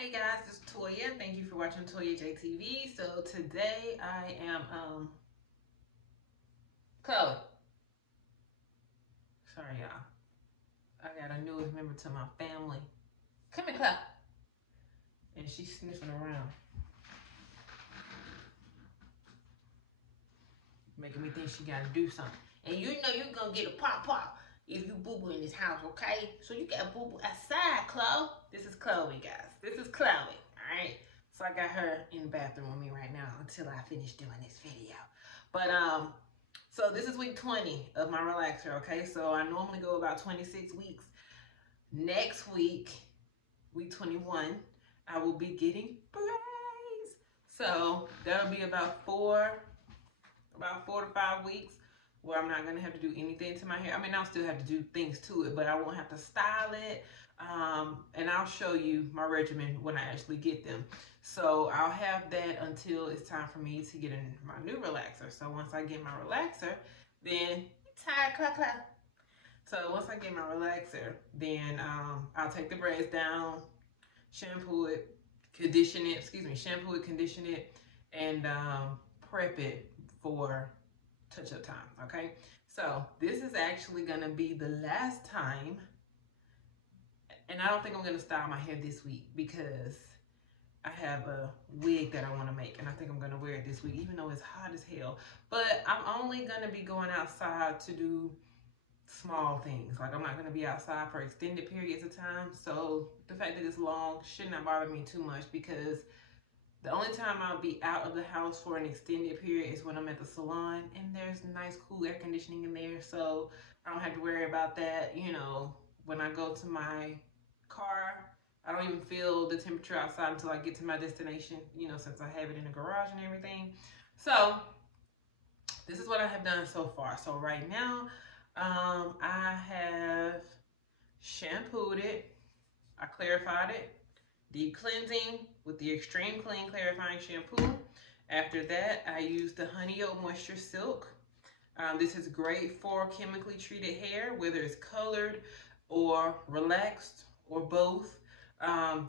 Hey guys, this is Toya. Thank you for watching Toya JTV. So today I am Chloe. Sorry y'all. I got a newest member to my family. Come here, Chloe. And she's sniffing around. Making me think she gotta do something. And you know you're gonna get a pop if you boo-boo in this house, okay? So you got boo-boo outside, Chloe. This is Chloe, guys. This is Chloe, alright? So I got her in the bathroom with me right now until I finish doing this video. But so this is week 20 of my relaxer, okay? So I normally go about 26 weeks. Next week, week 21, I will be getting braids. So that'll be about four to 5 weeks where I'm not gonna have to do anything to my hair. I mean, I'll still have to do things to it, but I won't have to style it. And I'll show you my regimen when I actually get them. So I'll have that until it's time for me to get in my new relaxer. So once I get my relaxer, then So once I get my relaxer, then I'll take the braids down, shampoo it, shampoo it, condition it, and prep it for touch-up time, okay? So this is actually gonna be the last time, and I don't think I'm gonna style my hair this week because I have a wig that I wanna make, and I think I'm gonna wear it this week, even though it's hot as hell. But I'm only gonna be going outside to do small things. Like I'm not gonna be outside for extended periods of time. So the fact that it's long should not bother me too much because the only time I'll be out of the house for an extended period is when I'm at the salon and there's nice cool air conditioning in there. So I don't have to worry about that. You know, when I go to my car, I don't even feel the temperature outside until I get to my destination, you know, since I have it in the garage and everything. So this is what I have done so far. So right now, I have shampooed it, I clarified it, deep cleansing with the Extreme Clean Clarifying Shampoo. After that, I used the Honey Oat Moisture Silk. This is great for chemically treated hair, whether it's colored or relaxed or both.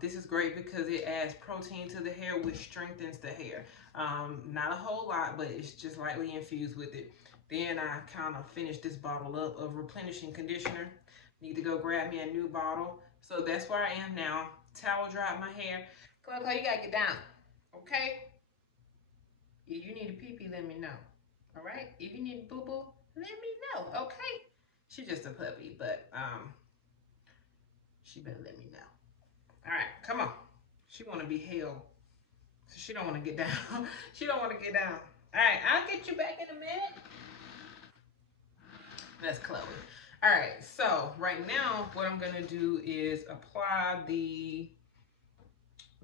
This is great because it adds protein to the hair, which strengthens the hair. Not a whole lot, but it's just lightly infused with it. Then I kind of finished this bottle up of replenishing conditioner. Need to go grab me a new bottle. So that's where I am now. Towel dried my hair. Chloe, you gotta get down, okay? If you need a pee-pee, let me know, all right? If you need a boo-boo, let me know, okay? She's just a puppy, but she better let me know. All right, come on. She wanna be held, so she don't wanna get down. She don't wanna get down. All right, I'll get you back in a minute. That's Chloe. All right, so right now what I'm gonna do is apply the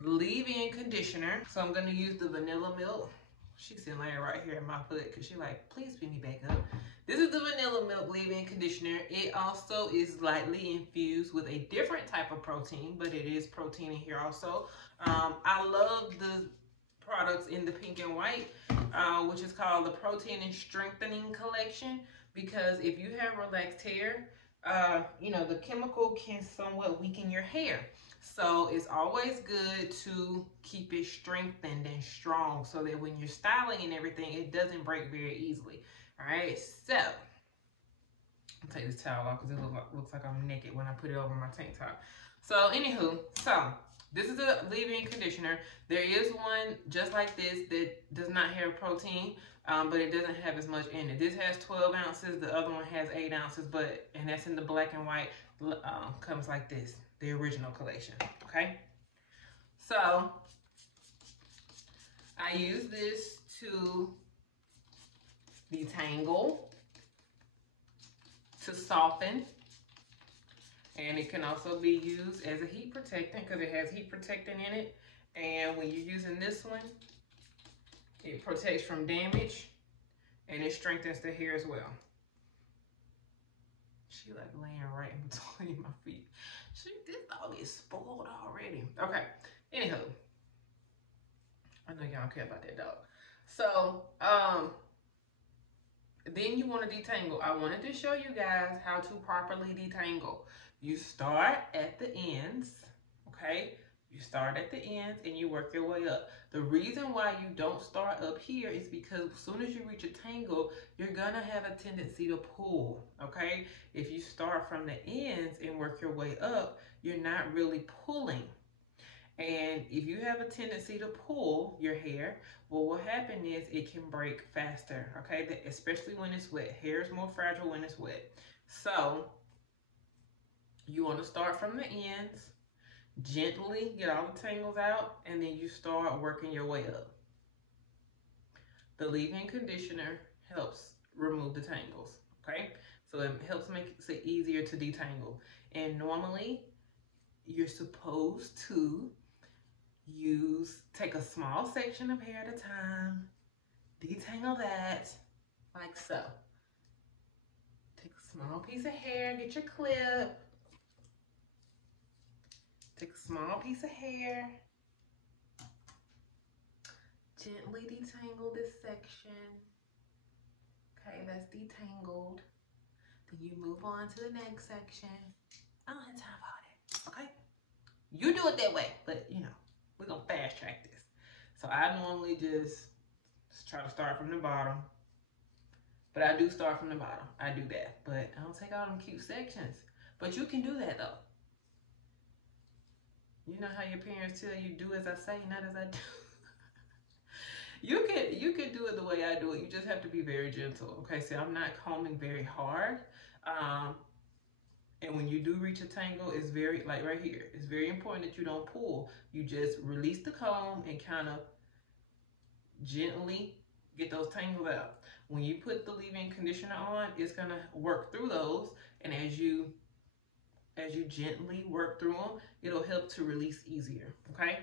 leave-in conditioner. So I'm gonna use the vanilla milk. She's sitting right here in my foot because she's like, please pick me back up. This is the vanilla milk leave-in conditioner. It also is lightly infused with a different type of protein, but it is protein in here also. I love the products in the pink and white, which is called the Protein and Strengthening Collection, because if you have relaxed hair, you know, the chemical can somewhat weaken your hair. So it's always good to keep it strengthened and strong so that when you're styling and everything, it doesn't break very easily. All right, so I'll take this towel off because it looks like I'm naked when I put it over my tank top. So anywho, so this is a leave-in conditioner. There is one just like this that does not have protein, but it doesn't have as much in it. This has 12 ounces. The other one has 8 ounces, and that's in the black and white. Comes like this, the original collection, okay? So I use this to detangle, to soften, and it can also be used as a heat protectant because it has heat protectant in it. And when you're using this one, it protects from damage and it strengthens the hair as well. She like laying right in between my feet. This dog is spoiled already. Okay, anywho, I know y'all don't care about that dog. So, then you want to detangle. I wanted to show you guys how to properly detangle. You start at the ends, okay? You start at the ends and you work your way up. The reason why you don't start up here is because as soon as you reach a tangle, you're gonna have a tendency to pull, okay? If you start from the ends and work your way up, you're not really pulling. And if you have a tendency to pull your hair, well, what happens is it can break faster, okay? Especially when it's wet. Hair is more fragile when it's wet. So you want to start from the ends, gently get all the tangles out, and then you start working your way up. The leave-in conditioner helps remove the tangles, okay? So it helps make it easier to detangle. And normally, you're supposed to take a small section of hair at a time, detangle that, like so. Take a small piece of hair, get your clip. Take a small piece of hair. Gently detangle this section. Okay, that's detangled. Then you move on to the next section. I don't have time for all that, okay? You do it that way, but you know, we're gonna fast track this. So I normally just try to start from the bottom. But I do start from the bottom. I do that. But I don't take all them cute sections. But you can do that though. You know how your parents tell you, do as I say, not as I do. You can do it the way I do it. You just have to be very gentle. Okay, so I'm not combing very hard. And when you do reach a tangle, it's very, like right here, it's very important that you don't pull. You just release the comb and kind of gently get those tangles out. When you put the leave-in conditioner on, it's gonna work through those, and as you gently work through them, it'll help to release easier, okay?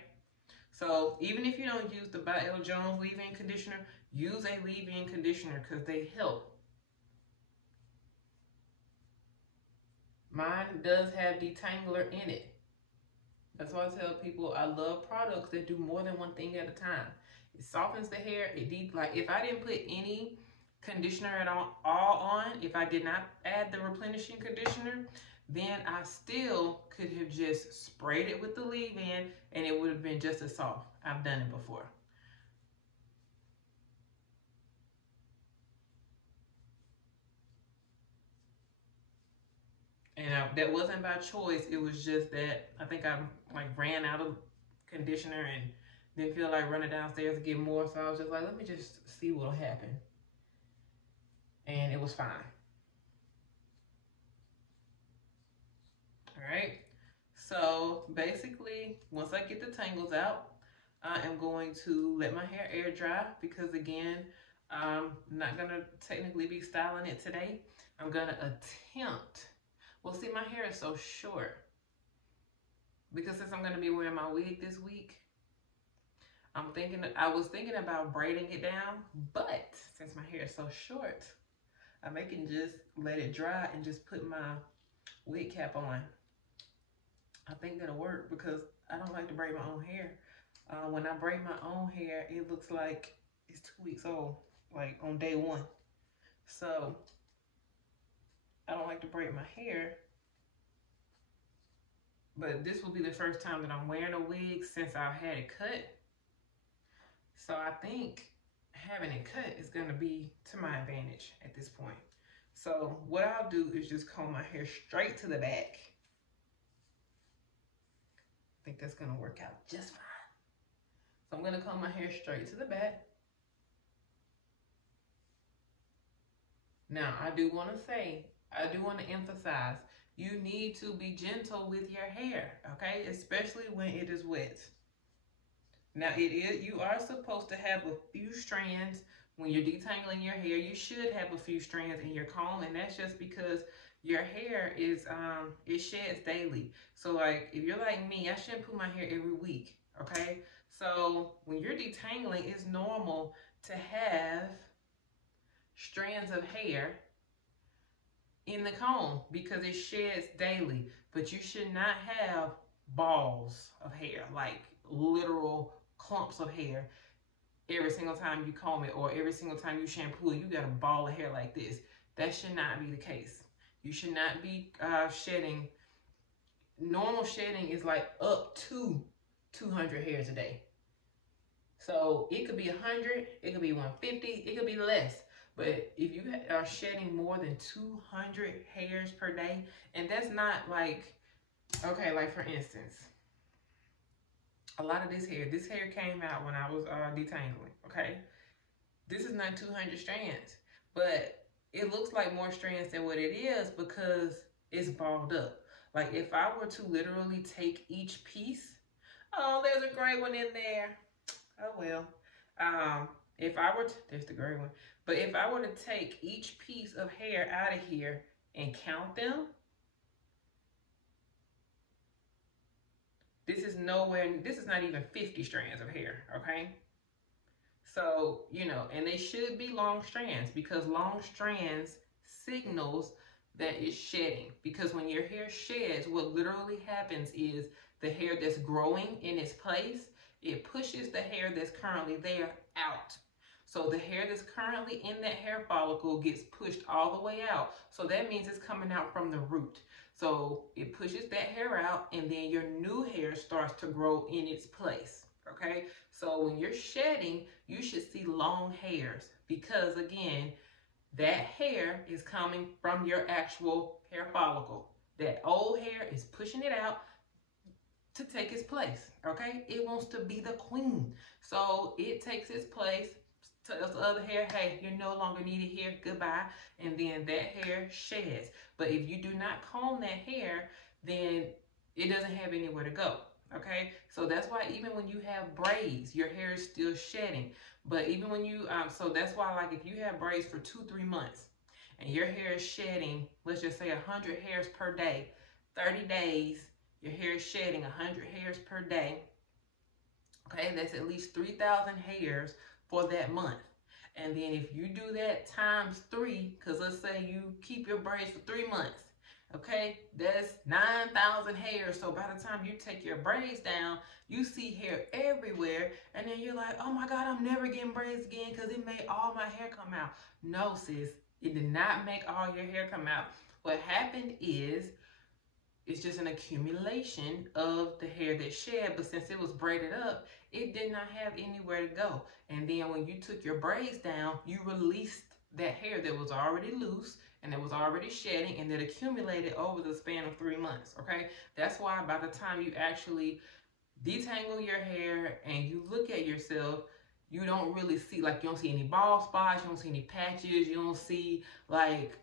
So even if you don't use the by L. Jones leave-in conditioner, use a leave-in conditioner because they help. Mine does have detangler in it. That's why I tell people I love products that do more than one thing at a time. It softens the hair. Like if I didn't put any conditioner at all on, if I did not add the replenishing conditioner, then I still could have just sprayed it with the leave-in and it would have been just as soft. I've done it before. And that wasn't by choice. It was just that I think I like ran out of conditioner and didn't feel like running downstairs to get more. So I was just like, let me just see what'll happen. And it was fine. All right. So basically, once I get the tangles out, I am going to let my hair air dry because again, I'm not gonna technically be styling it today. I'm gonna attempt. Well, see, my hair is so short because since I'm going to be wearing my wig this week, I was thinking about braiding it down, but since my hair is so short, I can just let it dry and just put my wig cap on. I think that'll work because I don't like to braid my own hair. When I braid my own hair, it looks like it's 2 weeks old, like on day one. So I don't like to braid my hair, but this will be the first time that I'm wearing a wig since I've had it cut. So I think having it cut is going to be to my advantage at this point. So what I'll do is just comb my hair straight to the back. I think that's going to work out just fine. So I'm going to comb my hair straight to the back. Now I do want to emphasize, you need to be gentle with your hair, okay? Especially when it is wet. Now you are supposed to have a few strands when you're detangling your hair. You should have a few strands in your comb, and that's just because your hair is, it sheds daily. So like, if you're like me, I shampoo my hair every week, okay? So when you're detangling, it's normal to have strands of hair in the comb because it sheds daily, but you should not have balls of hair, like literal clumps of hair every single time you comb it, or every single time you shampoo it, you got a ball of hair like this. That should not be the case. You should not be shedding. Normal shedding is like up to 200 hairs a day. So it could be 100, it could be 150, it could be less. But if you are shedding more than 200 hairs per day, and that's not like, okay, like for instance, a lot of this hair came out when I was detangling, okay? This is not 200 strands, but it looks like more strands than what it is because it's balled up. Like if I were to literally take each piece, oh, there's a gray one in there. Oh well. If I were to, there's the gray one. But if I were to take each piece of hair out of here and count them, this is not even 50 strands of hair, okay? So, you know, and they should be long strands because long strands signals that it's shedding. Because when your hair sheds, what literally happens is the hair that's growing in its place, it pushes the hair that's currently there out. So the hair that's currently in that hair follicle gets pushed all the way out. So that means it's coming out from the root. So it pushes that hair out and then your new hair starts to grow in its place, okay? So when you're shedding, you should see long hairs because again, that hair is coming from your actual hair follicle. That old hair is pushing it out to take its place, okay? It wants to be the queen. So it takes its place, tells the other hair, hey, you're no longer needed here, goodbye. And then that hair sheds. But if you do not comb that hair, then it doesn't have anywhere to go, okay? So that's why even when you have braids, your hair is still shedding. But even when you, so that's why like if you have braids for 2-3 months and your hair is shedding, let's just say 100 hairs per day, 30 days, your hair is shedding 100 hairs per day, okay? That's at least 3,000 hairs for that month. And then if you do that times 3, because let's say you keep your braids for 3 months, okay, that's 9,000 hairs. So by the time you take your braids down, you see hair everywhere. And then you're like, oh my God, I'm never getting braids again because it made all my hair come out. No, sis, it did not make all your hair come out. What happened is, it's just an accumulation of the hair that shed, but since it was braided up, it did not have anywhere to go. And then when you took your braids down, you released that hair that was already loose and that was already shedding and that accumulated over the span of 3 months, okay? That's why by the time you actually detangle your hair and you look at yourself, you don't really see, like you don't see any bald spots, you don't see any patches, you don't see like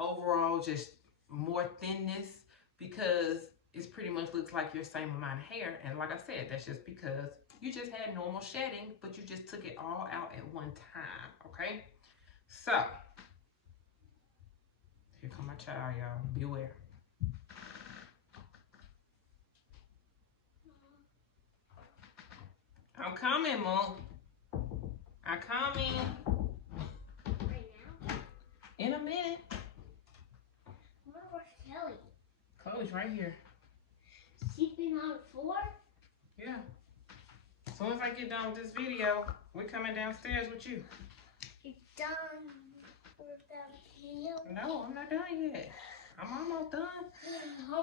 overall just more thinness, because it pretty much looks like your same amount of hair. And like I said, that's just because you just had normal shedding, but you just took it all out at one time, okay? So, here come my child, y'all. Beware. I'm coming, Mom. I'm coming. Right now? In a minute. Where's Kelly? Chloe's right here. Sleeping on the floor? Yeah. As soon as I get done with this video, we're coming downstairs with you. You're done with that video? No, I'm not done yet. I'm almost done.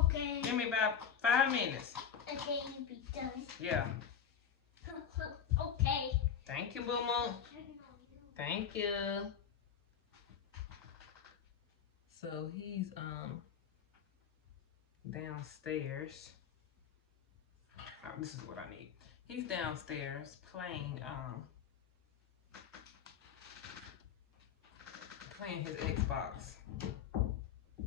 Okay. Give me about 5 minutes. Okay, you be done. Yeah. Okay. Thank you, Boo Moo. Thank you. So he's downstairs. Oh, this is what I need. He's downstairs playing his Xbox.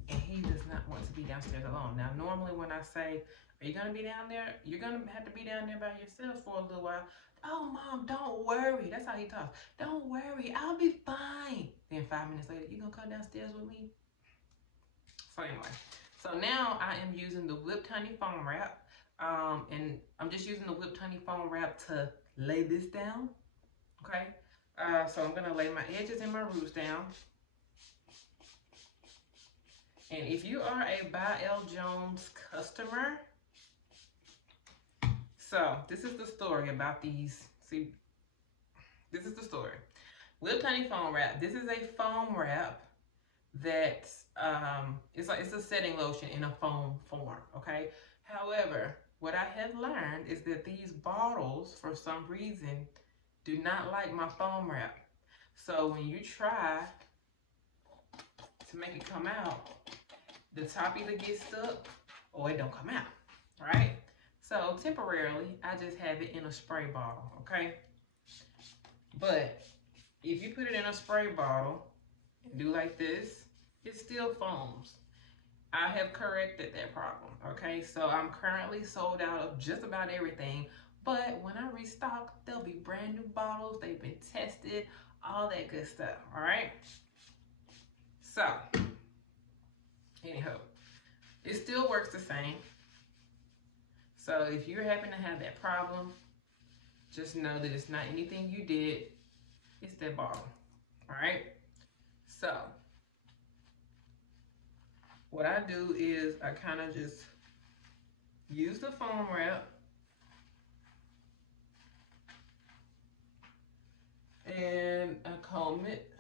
And he does not want to be downstairs alone. Now normally when I say, are you gonna be down there? You're gonna have to be down there by yourself for a little while. Oh Mom, don't worry. That's how he talks. Don't worry, I'll be fine. Then 5 minutes later, you gonna come downstairs with me? So anyway, so now I am using the whipped honey foam wrap. And I'm just using the whipped honey foam wrap to lay this down, okay? So I'm gonna lay my edges and my roots down. And if you are a By L. Jones customer, so this is the story about these, see, this is the story. Whipped honey foam wrap, this is a foam wrap that, it's a setting lotion in a foam form, okay? However, what I have learned is that these bottles, for some reason, do not like my foam wrap. So when you try to make it come out, the top either gets stuck or it don't come out, right? So temporarily, I just have it in a spray bottle, okay? But if you put it in a spray bottle and do like this, it still foams. I have corrected that problem, okay? So I'm currently sold out of just about everything, but when I restock, there'll be brand new bottles. They've been tested, all that good stuff, all right? So, anyhow, it still works the same. So if you happen to have that problem, just know that it's not anything you did, it's that bottle, all right? So, what I do is I kind of just use the foam wrap and I comb it.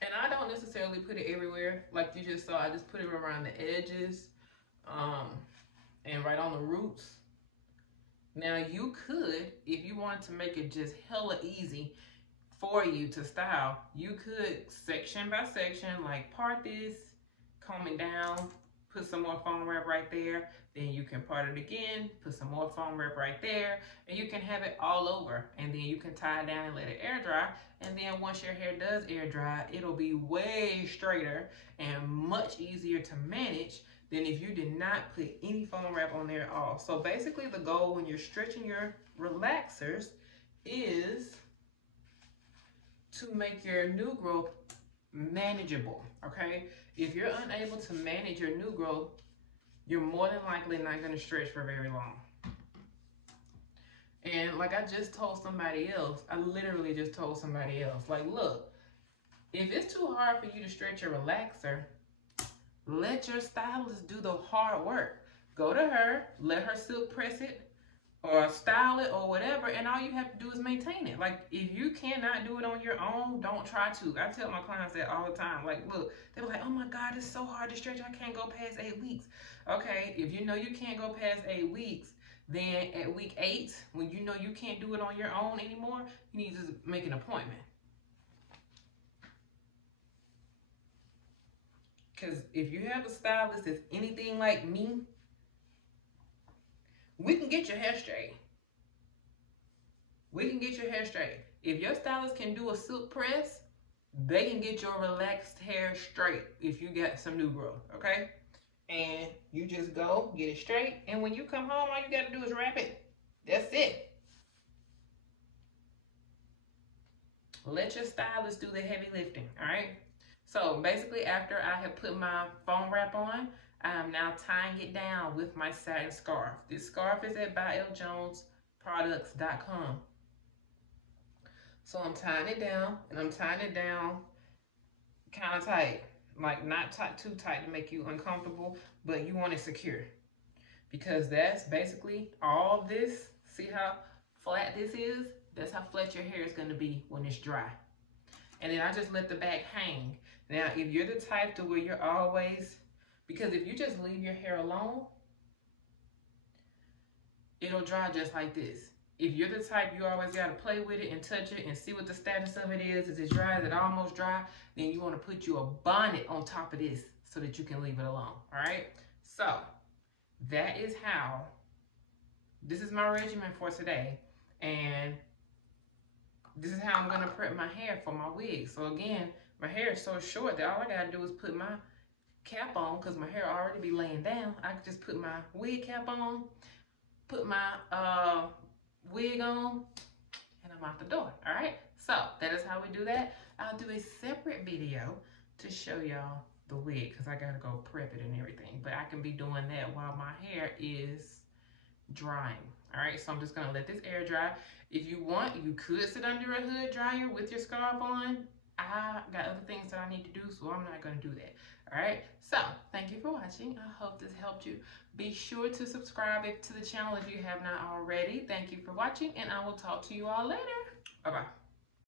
And I don't necessarily put it everywhere. Like you just saw, I just put it around the edges and right on the roots. Now you could, if you wanted to make it just hella easy for you to style, you could section by section, like part this, comb it down, put some more foam wrap right there, then you can part it again, put some more foam wrap right there, and you can have it all over, and then you can tie it down and let it air dry, and then once your hair does air dry, it'll be way straighter and much easier to manage than if you did not put any foam wrap on there at all. So basically the goal when you're stretching your relaxers is to make your new growth manageable, okay? If you're unable to manage your new growth, you're more than likely not gonna stretch for very long. And like I just told somebody else, I literally just told somebody else, like, look, if it's too hard for you to stretch your relaxer, let your stylist do the hard work. Go to her, let her silk press it, or style it or whatever, and all you have to do is maintain it. Like, if you cannot do it on your own, don't try to. I tell my clients that all the time. Like, look, they're like, oh my God, it's so hard to stretch, I can't go past 8 weeks. Okay, if you know you can't go past 8 weeks, then at week 8, when you know you can't do it on your own anymore, you need to make an appointment. Because if you have a stylist that's anything like me, we can get your hair straight. We can get your hair straight. If your stylist can do a silk press, they can get your relaxed hair straight if you got some new growth, okay? And you just go, get it straight, and when you come home, all you gotta do is wrap it. That's it. Let your stylist do the heavy lifting, all right? So basically, after I have put my foam wrap on, I am now tying it down with my satin scarf. This scarf is at byljonesproducts.com. So I'm tying it down, and I'm tying it down kind of tight. Like, not too tight to make you uncomfortable, but you want it secure. Because that's basically all this. See how flat this is? That's how flat your hair is going to be when it's dry. And then I just let the back hang. Now, if you're the type to where you're always, because if you just leave your hair alone, it'll dry just like this. If you're the type you always got to play with it and touch it and see what the status of it is it dry, is it almost dry, then you want to put you a bonnet on top of this so that you can leave it alone, all right? So, that is how, this is my regimen for today, and this is how I'm going to prep my hair for my wig. So again, my hair is so short that all I got to do is put my cap on, because my hair already be laying down. I can just put my wig cap on, put my wig on, and I'm out the door, all right? So that is how we do that. I'll do a separate video to show y'all the wig, because I got to go prep it and everything. But I can be doing that while my hair is drying. All right, so I'm just gonna let this air dry. If you want, you could sit under a hood dryer with your scarf on. I got other things that I need to do, so I'm not gonna do that. All right, so thank you for watching. I hope this helped you. Be sure to subscribe to the channel if you have not already. Thank you for watching, and I will talk to you all later. Bye-bye.